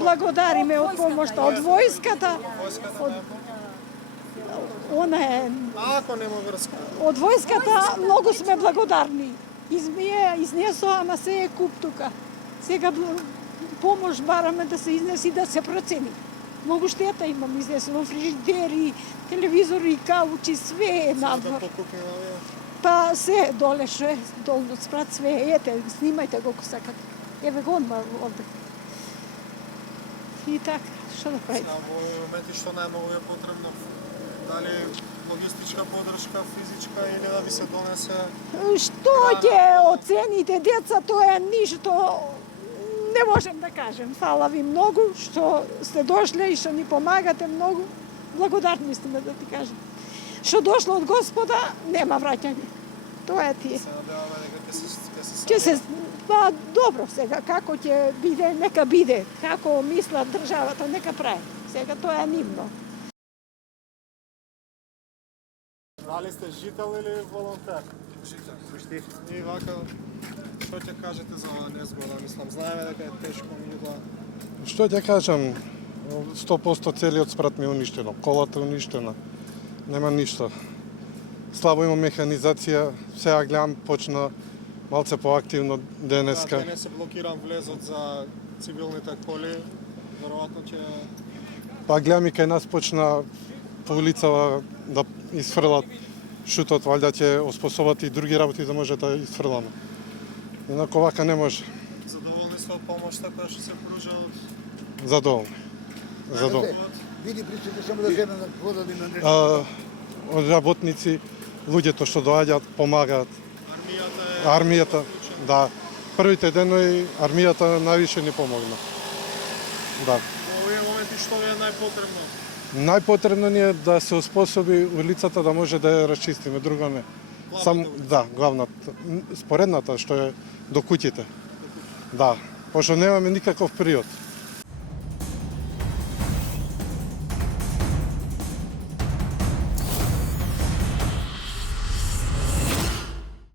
благодариме од помошта од војската. Она е Ако нема врска. од војската многу сме благодарни. Изнесоа, ама се е куп тука. Сега помош бараме да се изнеси да се процени. Многу штета имам изнесено, фрижидери, телевизори, каучи, све е надвор. Па се доле што е, долно спрат све, ете, снимајте го ако сакате. Еве го одма овде. И така, што да правите? Во овој моменти што најмногу е потребно? Дали логистичка подршка, физичка или да ви се донесе? Што ќе оцените деца, тоа е ништо не можем да кажем. Фала ви многу што сте дошле и што ни помагате многу. Благодарни сме да ти кажем. Што дошло од Господа, нема враќање. Тоа е тие. Се надеваме дека ќе Ќе се па добро сега како ќе биде, нека биде. Како мисла државата, нека прави. Сега тоа е нивно. Дали сте жител или волонтер? Жител. И вака, што ќе кажете за оваа незгода? Мислам, знаеме дека е тешко, меѓутоа Што ќе кажам, 100% целиот спрат ми е уништено, колата е уништена, нема ништо. Слабо има механизација, сега гледам почна малце поактивно денеска. да не се блокиран влезот за цивилните коли, веројатно ќе Па гледам и кај нас почна по улицава да изфрлат шутот, валјда ќе оспособат и други работи да може да изфрламе. Инако вака не може. задоволни сте од помошта која што се пружа од Задоволни. Задоволни. Види, причите само да земе на вода да има нешто. Од работници, луѓето што доаѓаат, помагаат. армијата Армијата, да. Првите денови армијата највише ни помогна. Да. Во овие моменти што ви е најпотребно? Најпотребно ни е да се оспособи улицата да може да ја расчистиме, друго не. Да, главната, споредната што е до куќите. Да, пошто немаме никаков период.